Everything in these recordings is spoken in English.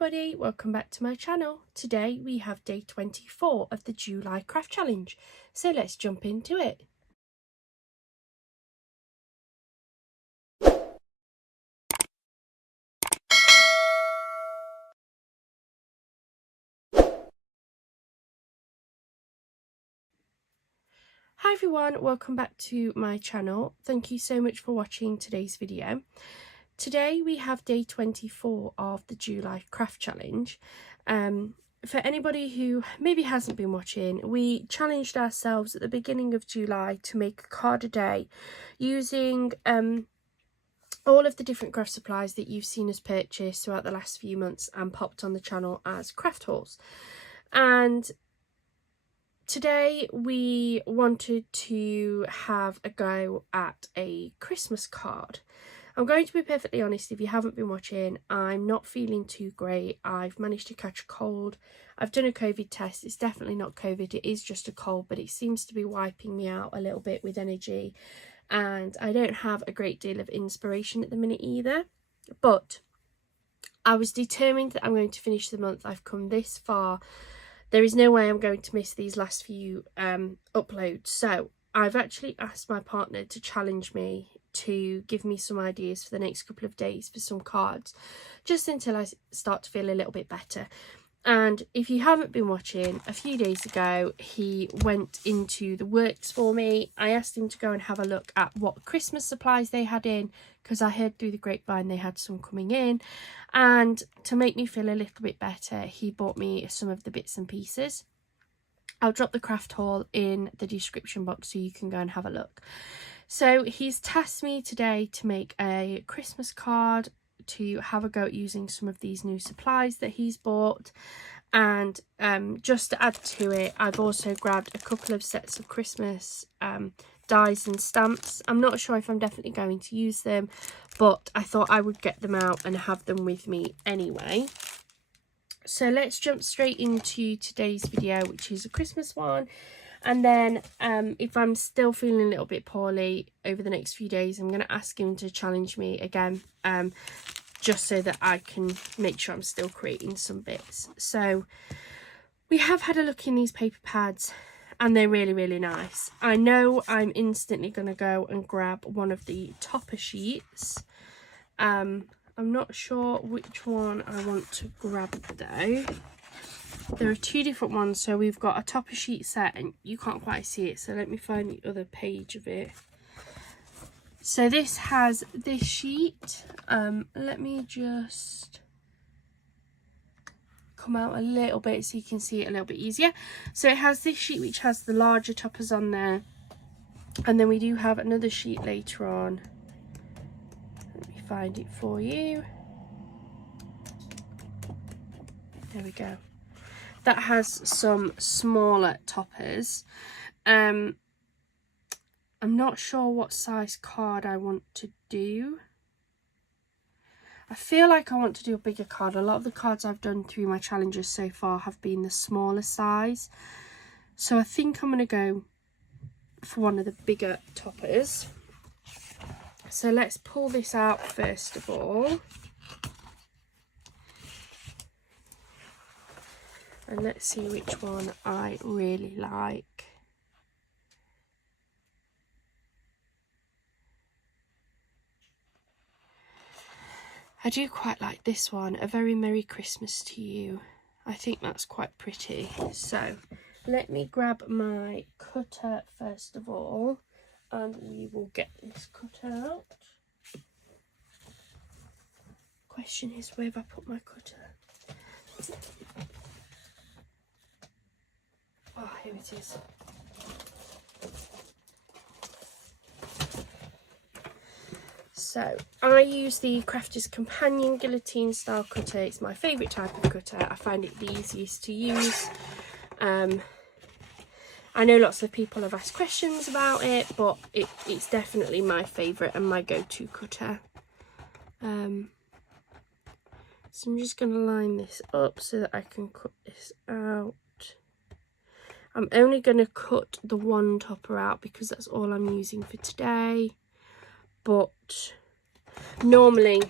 everybody, welcome back to my channel. Today we have day 24 of the July craft challenge, so let's jump into it. Hi everyone, welcome back to my channel. Thank you so much for watching today's video. Today we have day 24 of the July craft challenge. For anybody who maybe hasn't been watching, we challenged ourselves at the beginning of July to make a card a day using all of the different craft supplies that you've seen us purchase throughout the last few months and popped on the channel as craft hauls. And today we wanted to have a go at a Christmas card. I'm going to be perfectly honest, if you haven't been watching, I'm not feeling too great. I've managed to catch a cold. I've done a COVID test. It's definitely not COVID. It is just a cold, but it seems to be wiping me out a little bit with energy. And I don't have a great deal of inspiration at the minute either. But I was determined that I'm going to finish the month. I've come this far. There is no way I'm going to miss these last few uploads. So I've actually asked my partner to challenge me to give me some ideas for the next couple of days for some cards, just until I start to feel a little bit better. And if you haven't been watching, a few days ago he went into the works for me. I asked him to go and have a look at what Christmas supplies they had in, because I heard through the grapevine they had some coming in, and to make me feel a little bit better he bought me some of the bits and pieces. I'll drop the craft haul in the description box so you can go and have a look. So he's tasked me today to make a Christmas card, to have a go at using some of these new supplies that he's bought. And just to add to it, I've also grabbed a couple of sets of Christmas dies and stamps. I'm not sure if I'm definitely going to use them, but I thought I would get them out and have them with me anyway. So let's jump straight into today's video, which is a Christmas one. And then if I'm still feeling a little bit poorly over the next few days, I'm going to ask him to challenge me again, just so that I can make sure I'm still creating some bits. So we have had a look in these paper pads and they're really, really nice. I know I'm instantly going to go and grab one of the topper sheets. I'm not sure which one I want to grab though. There are two different ones, so we've got a topper sheet set and you can't quite see it, so let me find the other page of it. So this has this sheet. Let me just come out a little bit so you can see it a little bit easier. So it has this sheet which has the larger toppers on there, and then we do have another sheet later on. Let me find it for you. There we go. That has some smaller toppers. I'm not sure what size card I want to do. I feel like I want to do a bigger card. A lot of the cards I've done through my challenges so far have been the smaller size. So I think I'm going to go for one of the bigger toppers. So let's pull this out first of all. And let's see which one I really like. I do quite like this one, A Very Merry Christmas to You. I think that's quite pretty. So let me grab my cutter first of all, and we will get this cut out. Question is, where have I put my cutter? Oh, here it is. So I use the Crafter's Companion guillotine style cutter. It's my favourite type of cutter. I find it the easiest to use. I know lots of people have asked questions about it, but it's definitely my favourite and my go-to cutter. So I'm just going to line this up so that I can cut this out. I'm only going to cut the one topper out because that's all I'm using for today. But normally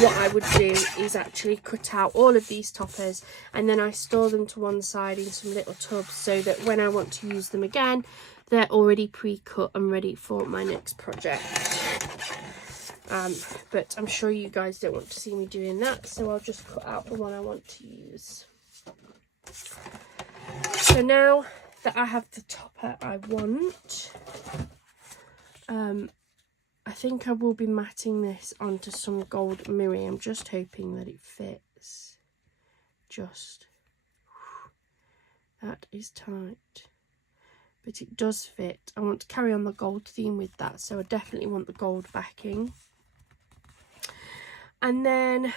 what I would do is actually cut out all of these toppers, and then I store them to one side in some little tubs so that when I want to use them again, they're already pre-cut and ready for my next project. But I'm sure you guys don't want to see me doing that, so I'll just cut out the one I want to use. So now that I have the topper I want, I think I will be matting this onto some gold mirror. I'm just hoping that it fits. That is tight, but it does fit. I want to carry on the gold theme with that, so I definitely want the gold backing. And then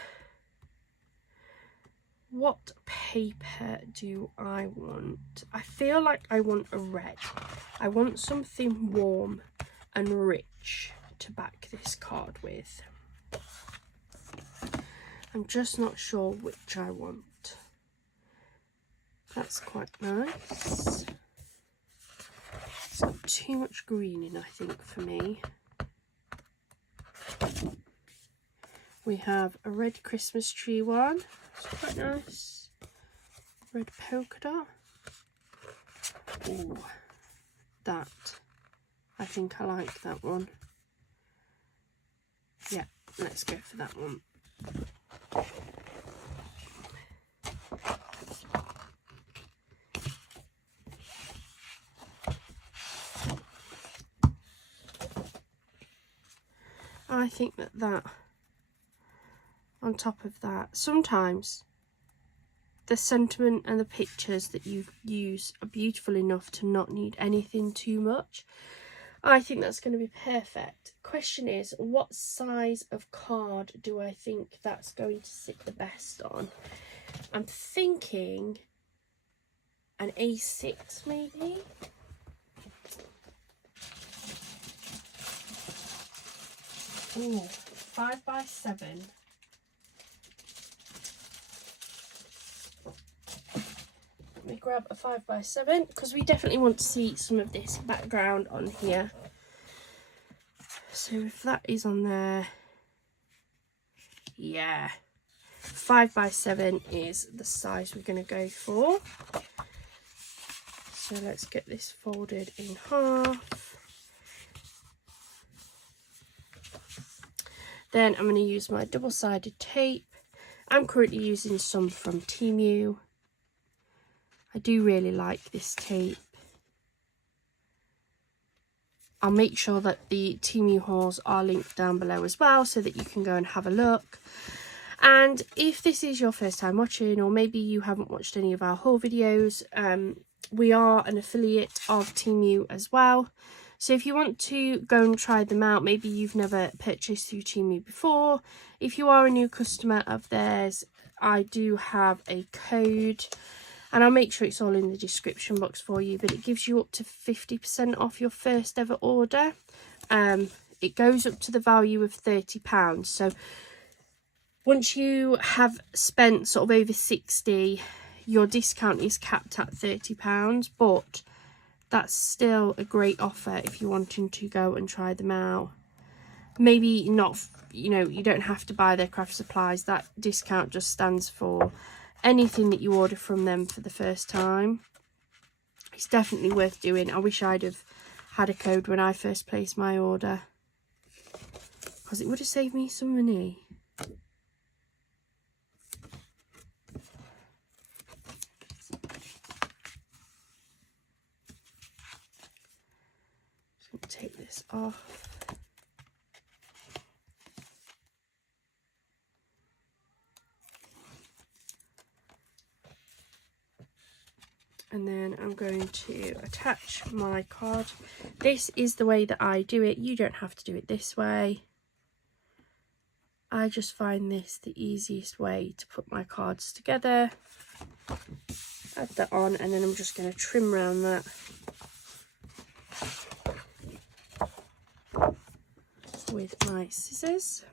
what paper do I want? I feel like I want a red. I want something warm and rich to back this card with. I'm just not sure which I want. That's quite nice. It's got too much green in, I think, for me. We have a red Christmas tree one. It's quite nice. Red polka dot. Ooh, that. I think I like that one. Yeah, let's go for that one. I think that on top of that, sometimes the sentiment and the pictures that you use are beautiful enough to not need anything too much. I think that's going to be perfect. Question is, what size of card do I think that's going to sit the best on? I'm thinking an A6 maybe. Ooh, 5x7. Let me grab a 5x7 because we definitely want to see some of this background on here. So if that is on there, yeah, 5x7 is the size we're going to go for. So let's get this folded in half. Then I'm going to use my double-sided tape. I'm currently using some from Temu. I do really like this tape. I'll make sure that the Temu hauls are linked down below as well so that you can go and have a look. And if this is your first time watching, or maybe you haven't watched any of our haul videos, we are an affiliate of Temu as well. So if you want to go and try them out, maybe you've never purchased through Temu before, if you are a new customer of theirs, I do have a code, and I'll make sure it's all in the description box for you, but it gives you up to 50% off your first ever order. It goes up to the value of £30. So once you have spent sort of over 60, your discount is capped at £30, but that's still a great offer if you're wanting to go and try them out. Maybe not, you know, you don't have to buy their craft supplies. That discount just stands for anything that you order from them for the first time. It's definitely worth doing. I wish I'd have had a code when I first placed my order, because it would have saved me some money. Take this off. And then I'm going to attach my card. This is the way that I do it. You don't have to do it this way. I just find this the easiest way to put my cards together. Add that on, and then I'm just going to trim around that with my scissors.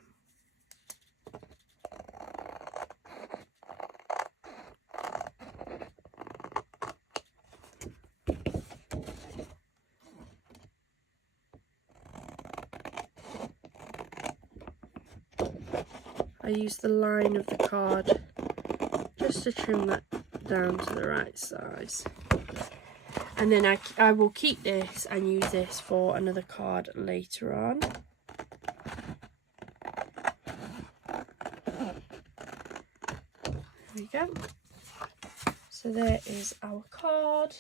I use the line of the card just to trim that down to the right size. And then I will keep this and use this for another card later on. There we go. So there is our card.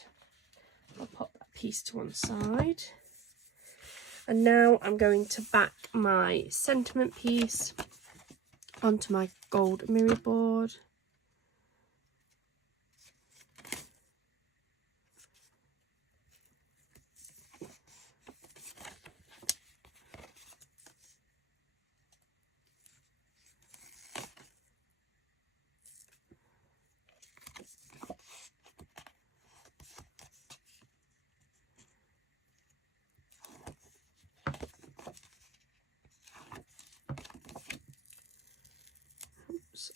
I'll pop that piece to one side. And now I'm going to back my sentiment piece onto my gold mirror board. Oops.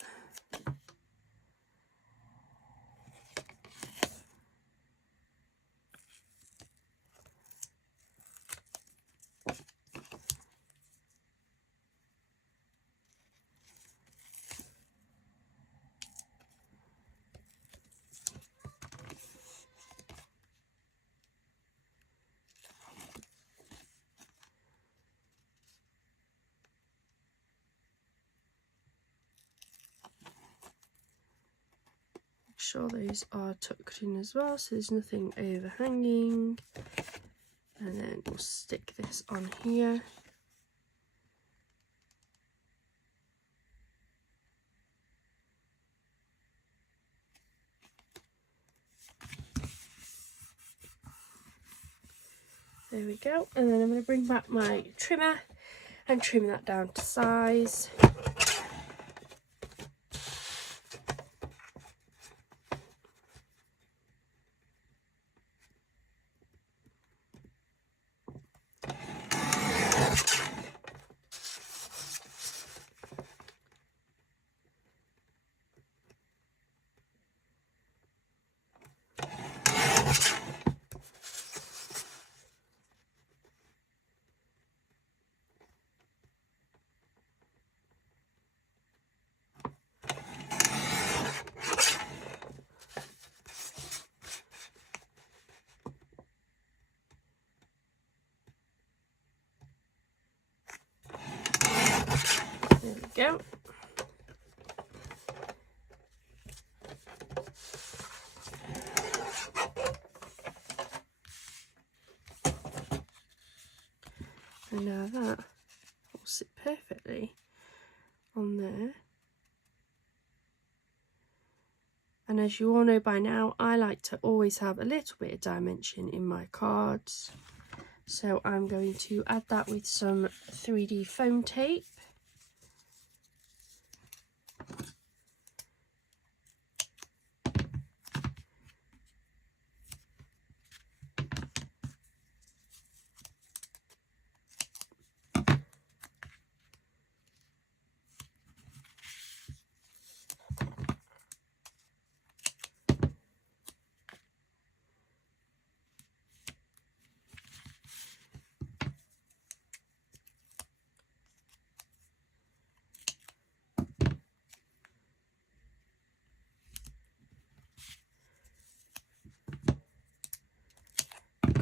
Sure those are tucked in as well, so there's nothing overhanging. And then we'll stick this on here. There we go. And then I'm going to bring back my trimmer and trim that down to size. There we go. And now that will sit perfectly on there. And as you all know by now, I like to always have a little bit of dimension in my cards. So I'm going to add that with some 3D foam tape.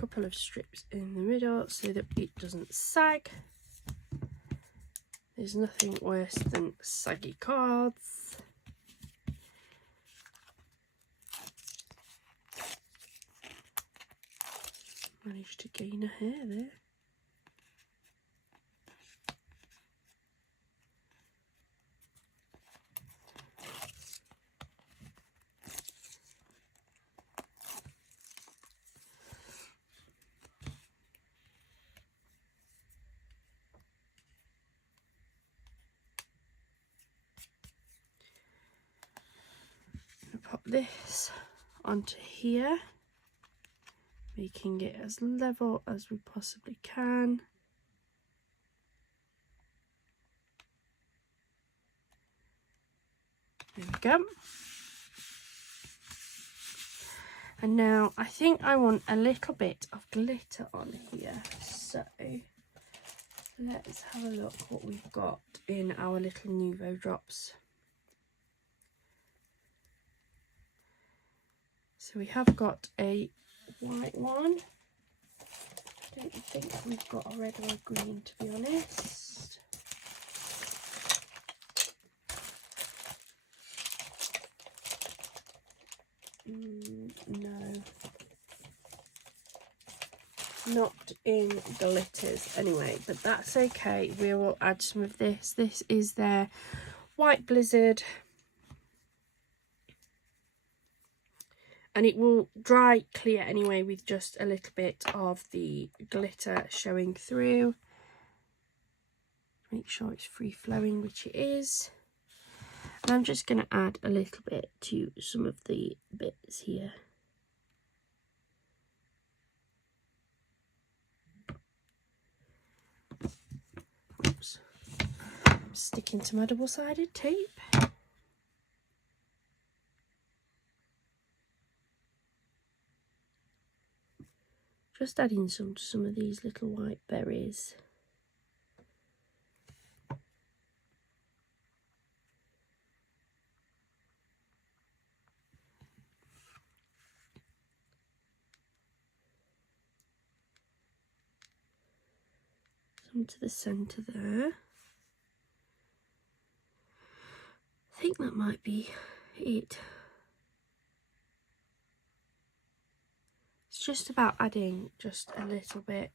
Couple of strips in the middle so that it doesn't sag. There's nothing worse than saggy cards. Managed to gain a hair there. Pop this onto here, making it as level as we possibly can. There we go. And now I think I want a little bit of glitter on here, so Let's have a look what we've got in our little Nuvo drops. So we have got a white one. I don't think we've got a red or a green, to be honest. No. Not in glitters anyway, but that's okay. We will add some of this. This is their White Blizzard. And it will dry clear anyway with just a little bit of the glitter showing through. Make sure it's free flowing, which it is. And I'm just going to add a little bit to some of the bits here. Oops. I'm sticking to my double-sided tape. Just adding some to some of these little white berries. Some to the centre there. I think that might be it. It's just about adding just a little bit.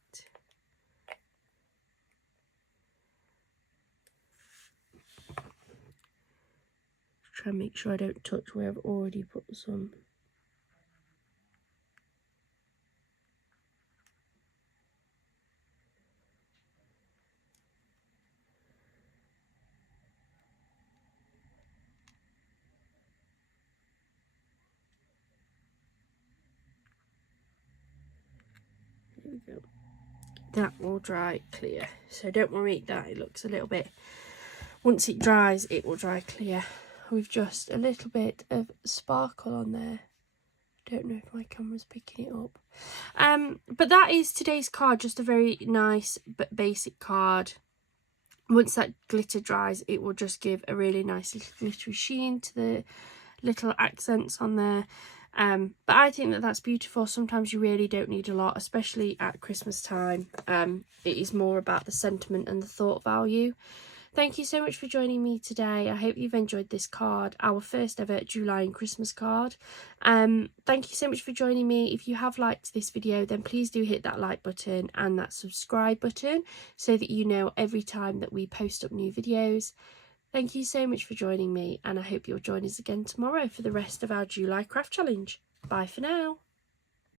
Try and make sure I don't touch where I've already put some. There we go. That will dry clear, so don't worry that it looks a little bit, once it dries it will dry clear. With just a little bit of sparkle on there. Don't know if my camera's picking it up. But that is today's card, just a very nice but basic card. Once that glitter dries, it will just give a really nice little glittery sheen to the little accents on there. But I think that that's beautiful. Sometimes you really don't need a lot, especially at Christmas time. It is more about the sentiment and the thought value. Thank you so much for joining me today. I hope you've enjoyed this card, our first ever July and Christmas card. Thank you so much for joining me. If you have liked this video, then please do hit that like button and that subscribe button so that you know every time that we post up new videos. Thank you so much for joining me, and I hope you'll join us again tomorrow for the rest of our July craft challenge. Bye for now.